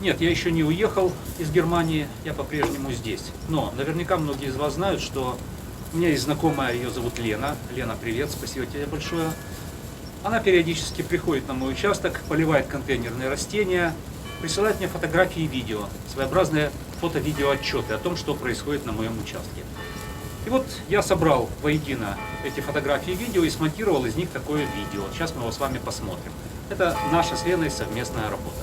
Нет, я еще не уехал из Германии, я по-прежнему здесь. Но наверняка многие из вас знают, что у меня есть знакомая, ее зовут Лена. Лена, привет, спасибо тебе большое. Она периодически приходит на мой участок, поливает контейнерные растения, присылает мне фотографии и видео, своеобразные фото-видео отчеты о том, что происходит на моем участке. И вот я собрал воедино эти фотографии и видео и смонтировал из них такое видео. Сейчас мы его с вами посмотрим. Это наша с Леной совместная работа.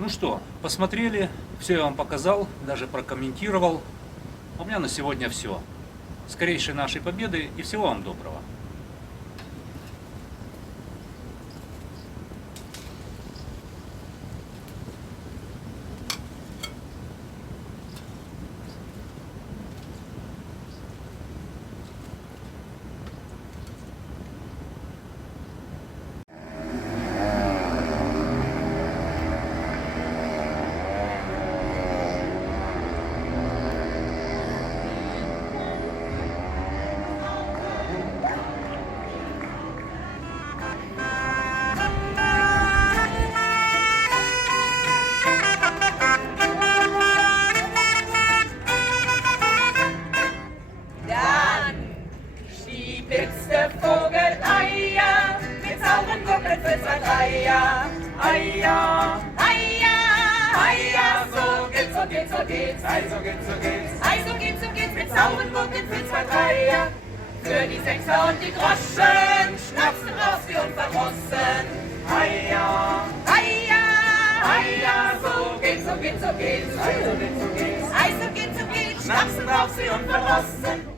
Ну что, посмотрели, все я вам показал, даже прокомментировал. У меня на сегодня все. Скорейшей нашей победы и всего вам доброго. Spitze Vogel, Eier, mit sauren Gurken für 2 Dreier. Eier, Eier, Eier, so geht's, so geht's, so geht's. Ei, so geht's, so geht's. Ei, so geht's, so geht's, mit sauren Gurken für 2 Dreier. Für die Sechser und die Groschen, schnapsen raus wie unverdrossen. Eier, Eier, Eier, so geht's, so geht's, so geht's. Ei, so geht's, so geht's. Ei, so geht's, so geht's, schnapsen raus wie unverdrossen.